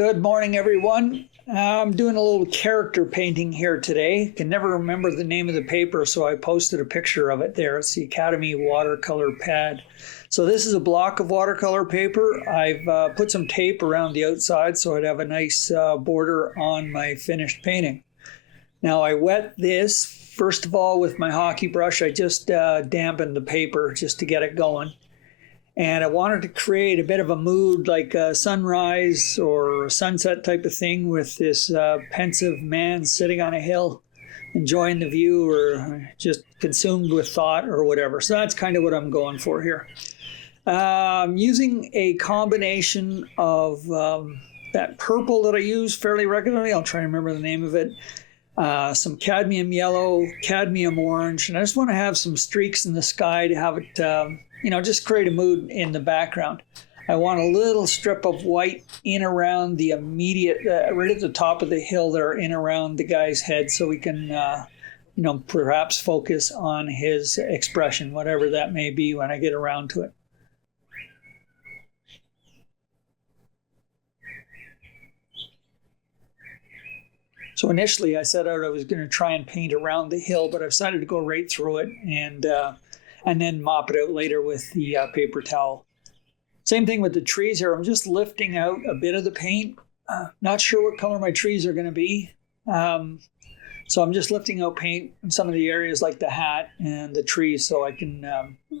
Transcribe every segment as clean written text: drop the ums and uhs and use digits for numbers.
Good morning, everyone. I'm doing a little character painting here today. Can never remember the name of the paper, so I posted a picture of it there. It's the Academy Watercolor pad. So this is a block of watercolor paper. I've put some tape around the outside so I'd have a nice border on my finished painting. Now I wet this, first of all, with my hockey brush. I just dampened the paper just to get it going. And I wanted to create a bit of a mood, like a sunrise or a sunset type of thing, with this pensive man sitting on a hill, enjoying the view, or just consumed with thought or whatever. So that's kind of what I'm going for here. I'm using a combination of that purple that I use fairly regularly. I'll try to remember the name of it. Some cadmium yellow, cadmium orange, and I just want to have some streaks in the sky to have it, just create a mood in the background. I want a little strip of white in around the immediate, right at the top of the hill there, in around the guy's head, so we can, perhaps focus on his expression, whatever that may be when I get around to it. So initially I set out I was going to try and paint around the hill, but I've decided to go right through it and then mop it out later with the paper towel. Same thing with the trees here. I'm just lifting out a bit of the paint. Not sure what color my trees are going to be. So I'm just lifting out paint in some of the areas like the hat and the trees, so I can,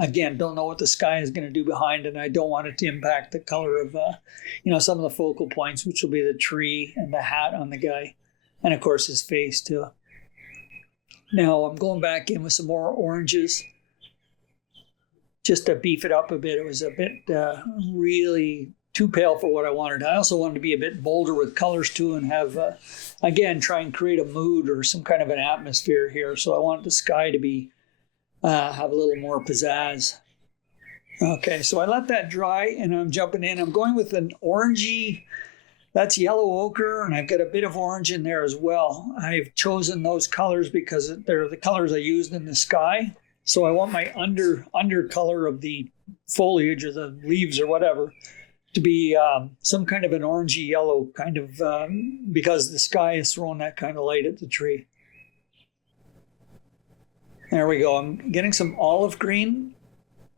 again, don't know what the sky is going to do behind, and I don't want it to impact the color of, some of the focal points, which will be the tree and the hat on the guy. And of course his face too. Now I'm going back in with some more oranges just to beef it up a bit. It was a bit really too pale for what I wanted. I also wanted to be a bit bolder with colors too and have, again, try and create a mood or some kind of an atmosphere here. So I wanted the sky to be, have a little more pizzazz. Okay, so I let that dry and I'm jumping in. I'm going with an orangey, that's yellow ochre, and I've got a bit of orange in there as well. I've chosen those colors because they're the colors I used in the sky. So I want my undercolor of the foliage or the leaves or whatever to be some kind of an orangey yellow kind of, because the sky is throwing that kind of light at the tree. There we go. I'm getting some olive green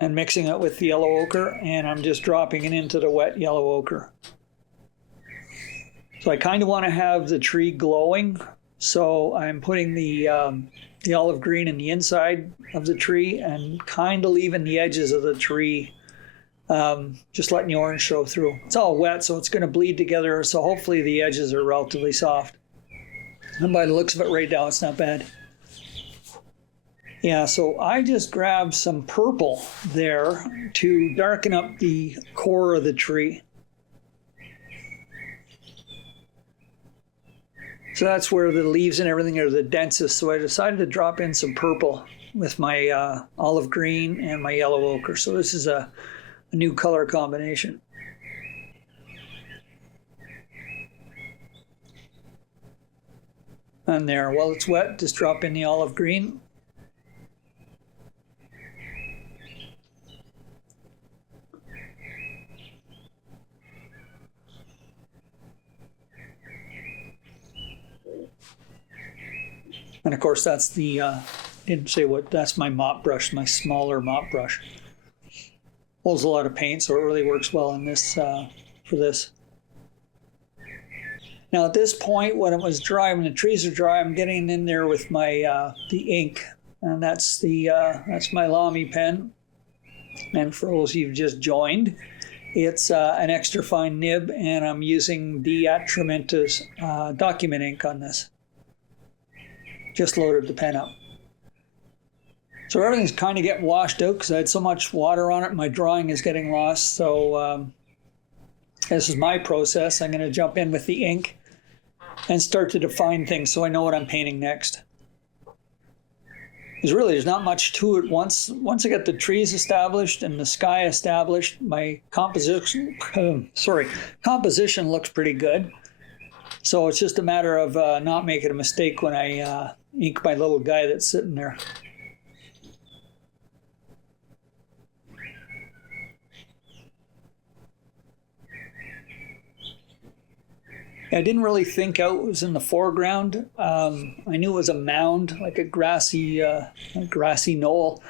and mixing it with the yellow ochre, and I'm just dropping it into the wet yellow ochre. So I kind of want to have the tree glowing, so I'm putting the olive green in the inside of the tree and kind of leaving the edges of the tree, just letting the orange show through. It's all wet, so it's going to bleed together, so hopefully the edges are relatively soft. And by the looks of it right now, it's not bad. Yeah, so I just grabbed some purple there to darken up the core of the tree. So that's where the leaves and everything are the densest. So I decided to drop in some purple with my olive green and my yellow ochre. So this is a new color combination. And there, while it's wet, just drop in the olive green. And of course, that's the, didn't say what, that's my mop brush, my smaller mop brush. Holds a lot of paint, so it really works well in this, for this. Now at this point, when it was dry, when the trees are dry, I'm getting in there with my, the ink. And that's my Lamy pen. And for those of you who've just joined, it's an extra fine nib, and I'm using the Atraminta's document ink on this. Just loaded the pen up. So everything's kind of getting washed out because I had so much water on it. My drawing is getting lost. So this is my process. I'm going to jump in with the ink and start to define things so I know what I'm painting next. Because really there's not much to it. Once I get the trees established and the sky established, my composition looks pretty good. So it's just a matter of not making a mistake when I ink my little guy that's sitting there. I didn't really think out what was in the foreground. I knew it was a mound, like a grassy knoll.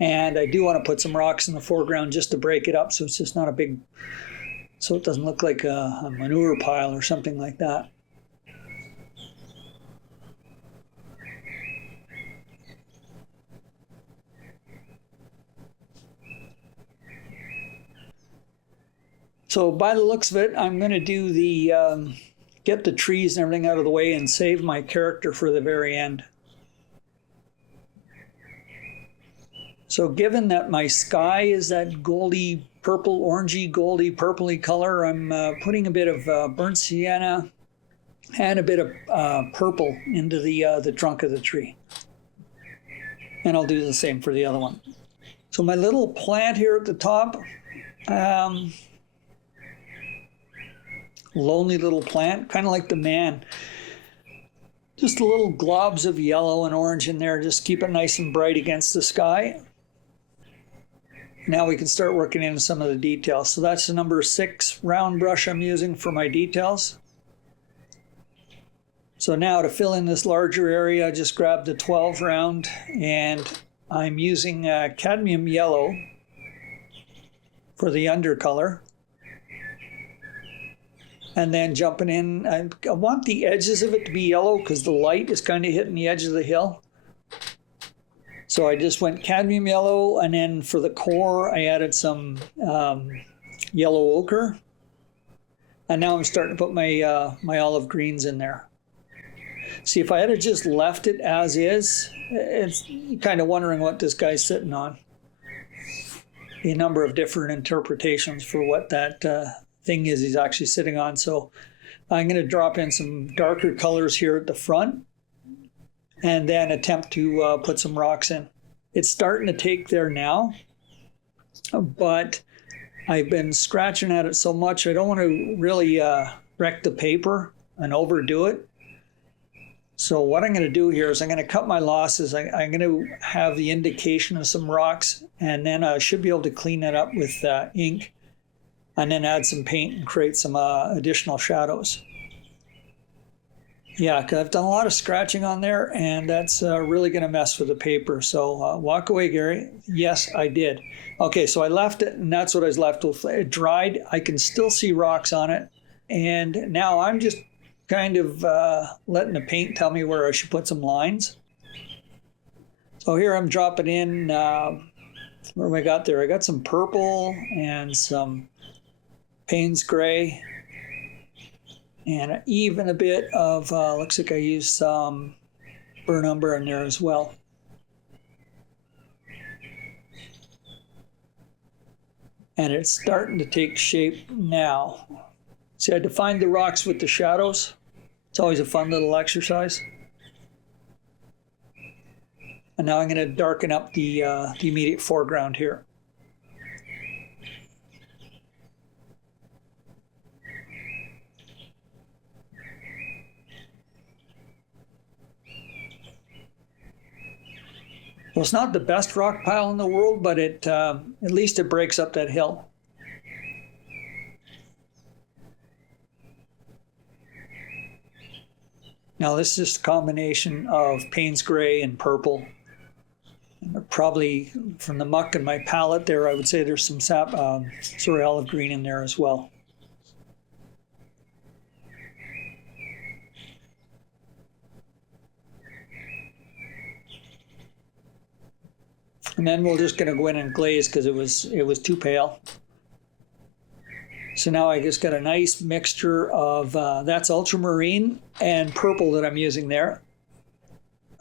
And I do want to put some rocks in the foreground just to break it up so it's just not a big, so it doesn't look like a manure pile or something like that. So by the looks of it, I'm going to do the, get the trees and everything out of the way and save my character for the very end. So given that my sky is that goldy purple, orangey, goldy, purpley color, I'm putting a bit of burnt sienna and a bit of purple into the trunk of the tree. And I'll do the same for the other one. So my little plant here at the top, lonely little plant, kind of like the man. Just little globs of yellow and orange in there, just keep it nice and bright against the sky. Now we can start working into some of the details. So that's the number 6 round brush I'm using for my details. So now to fill in this larger area, I just grabbed the 12 round and I'm using cadmium yellow for the undercolor. And then jumping in, I want the edges of it to be yellow because the light is kind of hitting the edge of the hill. So I just went cadmium yellow, and then for the core, I added some yellow ochre. And now I'm starting to put my my olive greens in there. See, if I had just left it as is, it's kind of wondering what this guy's sitting on. A number of different interpretations for what that thing is he's actually sitting on. So I'm going to drop in some darker colors here at the front and then attempt to put some rocks in. It's starting to take there now, but I've been scratching at it so much I don't want to really wreck the paper and overdo it. So what I'm going to do here is I'm going to cut my losses. I'm going to have the indication of some rocks, and then I should be able to clean that up with ink and then add some paint and create some additional shadows. Yeah, because I've done a lot of scratching on there, and that's really going to mess with the paper. So walk away, Gary. Yes, I did. Okay, so I left it, and that's what I was left with. It dried. I can still see rocks on it, and now I'm just kind of letting the paint tell me where I should put some lines. So here I'm dropping in, what have I got there? I got some purple and some Payne's gray. And even a bit of, looks like I used some burnt umber in there as well. And it's starting to take shape now. See, I defined the rocks with the shadows. It's always a fun little exercise. And now I'm going to darken up the immediate foreground here. Well, it's not the best rock pile in the world, but it at least it breaks up that hill. Now this is a combination of Payne's gray and purple. And probably from the muck in my palette there, I would say there's some olive green in there as well. And then we're just going to go in and glaze because it was too pale. So now I just got a nice mixture of, that's ultramarine and purple that I'm using there.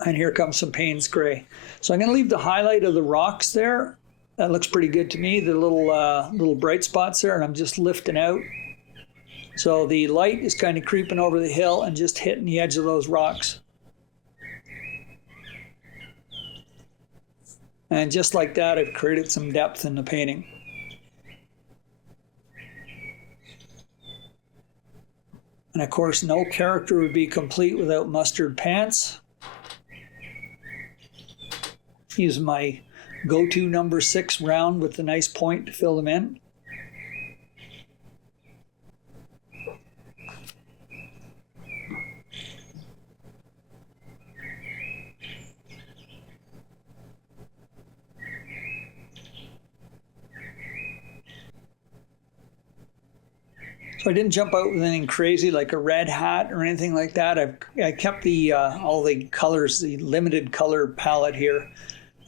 And here comes some Payne's gray. So I'm going to leave the highlight of the rocks there. That looks pretty good to me, the little bright spots there, and I'm just lifting out. So the light is kind of creeping over the hill and just hitting the edge of those rocks. And just like that, I've created some depth in the painting. And of course, no character would be complete without mustard pants. Use my go-to number 6 round with the nice point to fill them in. So I didn't jump out with anything crazy like a red hat or anything like that. I kept the all the colors, the limited color palette here.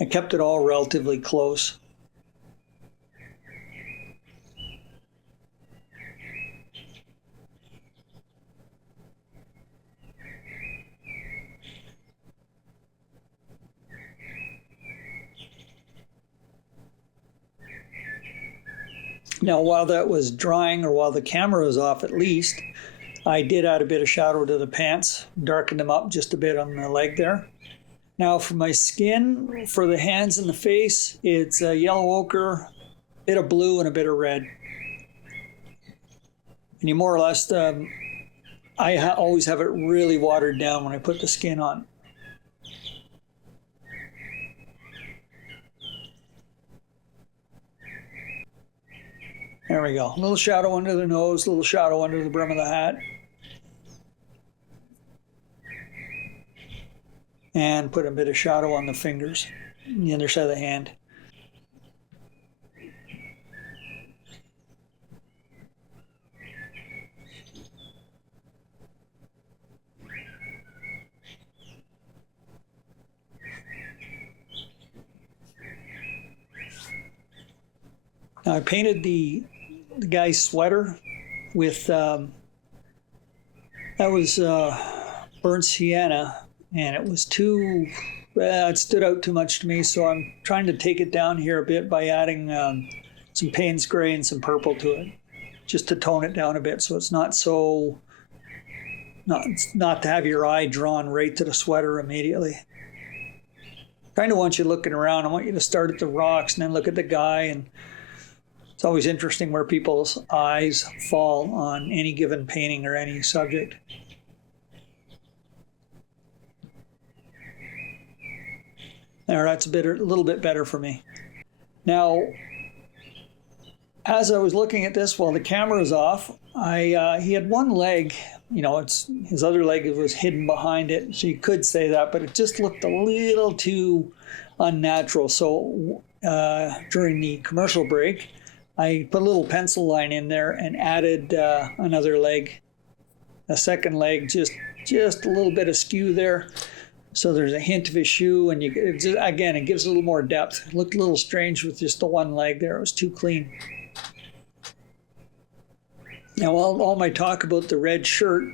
I kept it all relatively close. Now, while that was drying, or while the camera was off at least, I did add a bit of shadow to the pants, darkened them up just a bit on the leg there. Now for my skin, for the hands and the face, it's a yellow ochre, a bit of blue, and a bit of red. And you more or less, always have it really watered down when I put the skin on. There we go. A little shadow under the nose, a little shadow under the brim of the hat. And put a bit of shadow on the fingers, the underside of the hand. Now I painted the guy's sweater with, that was burnt sienna, and it was too, it stood out too much to me, so I'm trying to take it down here a bit by adding some Payne's gray and some purple to it, just to tone it down a bit so it's not so, not to have your eye drawn right to the sweater immediately. Kind of want you looking around. I want you to start at the rocks and then look at the guy, and it's always interesting where people's eyes fall on any given painting or any subject. There, that's a little bit better for me. Now, as I was looking at this while the camera was off, he had one leg, his other leg was hidden behind it, so you could say that, but it just looked a little too unnatural. So during the commercial break, I put a little pencil line in there and added another leg, a second leg, just a little bit of skew there. So there's a hint of a shoe, and again, it gives a little more depth. It looked a little strange with just the one leg there. It was too clean. Now, all my talk about the red shirt,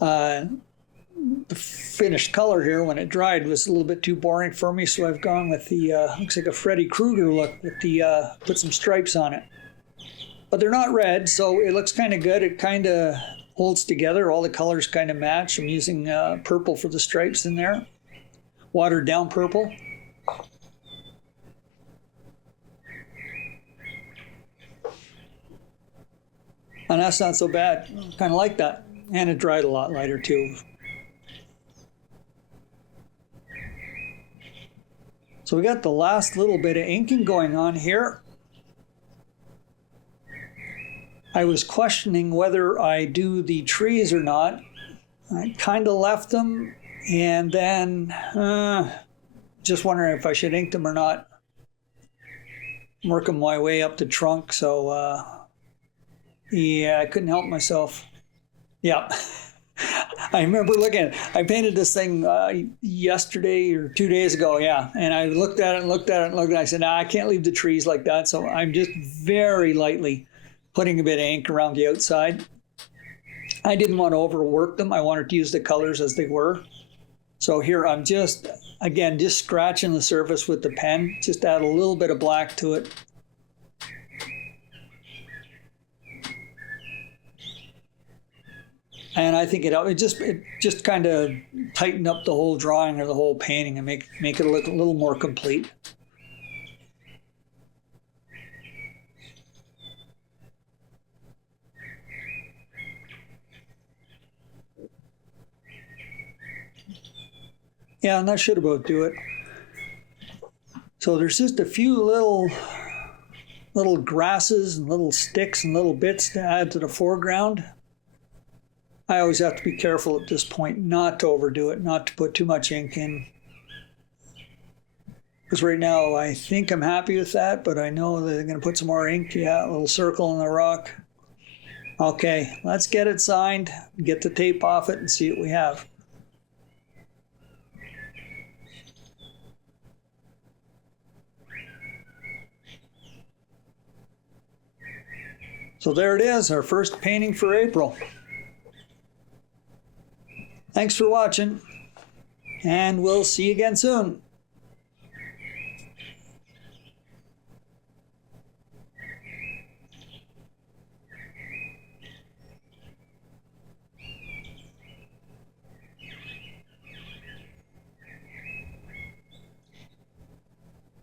the finished color here when it dried was a little bit too boring for me, so I've gone with the, looks like a Freddy Krueger look with the, put some stripes on it. But they're not red, so it looks kind of good. It kind of holds together. All the colors kind of match. I'm using purple for the stripes in there, watered down purple. And that's not so bad. Kind of like that. And it dried a lot lighter too. So we got the last little bit of inking going on here. I was questioning whether I do the trees or not. I kind of left them, and then just wondering if I should ink them or not. I'm working my way up the trunk, so yeah, I couldn't help myself. Yeah. I remember looking at it. I painted this thing yesterday or 2 days ago, yeah. And I looked at it and looked at it and looked at it. I said, nah, I can't leave the trees like that. So I'm just very lightly putting a bit of ink around the outside. I didn't want to overwork them. I wanted to use the colors as they were. So here I'm just scratching the surface with the pen. Just add a little bit of black to it. And I think it just kind of tightened up the whole drawing or the whole painting and make it look a little more complete. Yeah, and that should about do it. So there's just a few little grasses and little sticks and little bits to add to the foreground. I always have to be careful at this point not to overdo it, not to put too much ink in. Because right now I think I'm happy with that, but I know that I'm going to put some more ink. Yeah, a little circle in the rock. Okay, let's get it signed, get the tape off it, and see what we have. So there it is, our first painting for April. Thanks for watching, and we'll see you again soon.